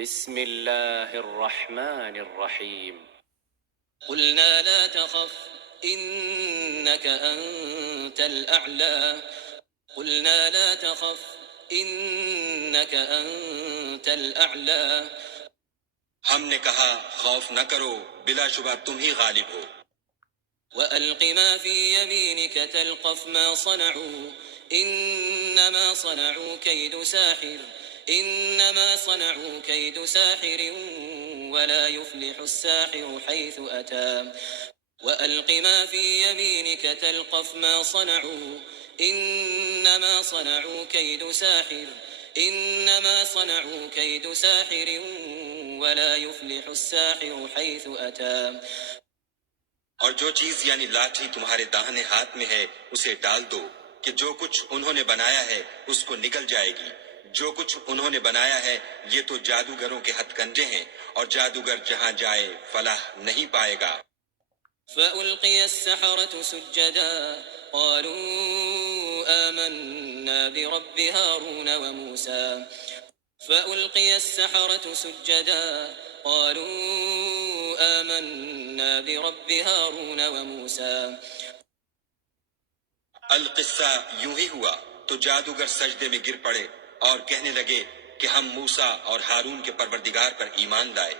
بسم الله الرحمن الرحيم قلنا لا تخف إنك أنت الأعلى قلنا لا تخف إنك أنت الأعلى ہم نے کہا خوف نہ کرو، بلا شبہ تم ہی غالب ہو۔ وألق ما في يمينك تلقف ما صنعوا إنما صنعوا كيد ساحر إنما صنعوا كيد ساحر ولا يفلح الساحر حيث أتى وألق ما في يمينك تلقف ما صنعوا إنما صنعوا كيد ساحر إنما صنعوا كيد ساحر ولا يفلح الساحر حيث أتى اور جو چیز یعنی لاٹھی تمہارے داہنے ہاتھ میں ہے اسے ڈال دو کہ جو کچھ انہوں نے بنایا ہے اس کو نکل جائے گی۔ جو کچھ انہوں نے بنایا ہے یہ تو جادوگروں کے ہتھ کنجے ہیں، اور جادوگر جہاں جائے فلاح نہیں پائے گا۔ فألقي السحرة سجدا قالوا آمنا برب هارون وموسى فألقي السحرة سجدا قالوا آمنا برب هارون وموسى القصہ یوں ہی ہوا تو جادوگر سجدے میں گر پڑے اور کہنے لگے کہ ہم موسیٰ اور ہارون کے پروردگار پر ایمان لائے۔